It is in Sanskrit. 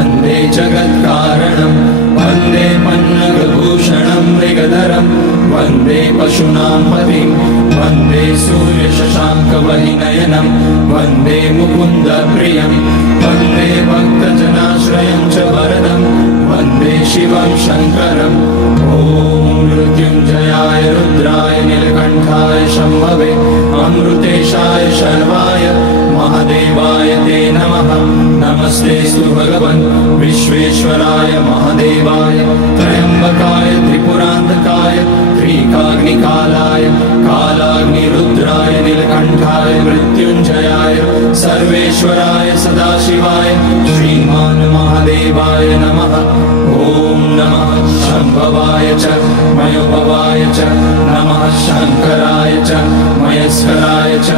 वन्दे जगत्कारणं वन्दे पन्नगभूषणं मृगधरं वन्दे पशूनां पतिं वन्दे सूर्यशशाङ्कवहिनयनं वन्दे मुकुन्दप्रियं वन्दे भक्तजनाश्रयं च वरदं वन्दे शिवं शङ्करम् ॐ मृत्युञ्जयाय रुद्राय नीलकण्ठाय शम्भवे अमृतेशाय शर्वाय महादेवाय ते नमः। नमस्तेस्तु भगवन् विश्वेश्वराय महादेवाय त्र्यम्बकाय त्रिपुरान्तकाय त्रिकाग्निकालाय कालाग्निरुद्राय नीलकण्ठाय मृत्युञ्जयाय सर्वेश्वराय सदाशिवाय श्रीमान् महादेवाय नमः। ॐ नमः शम्भवाय च मयोभवाय च नमः शङ्कराय च मयस्कराय च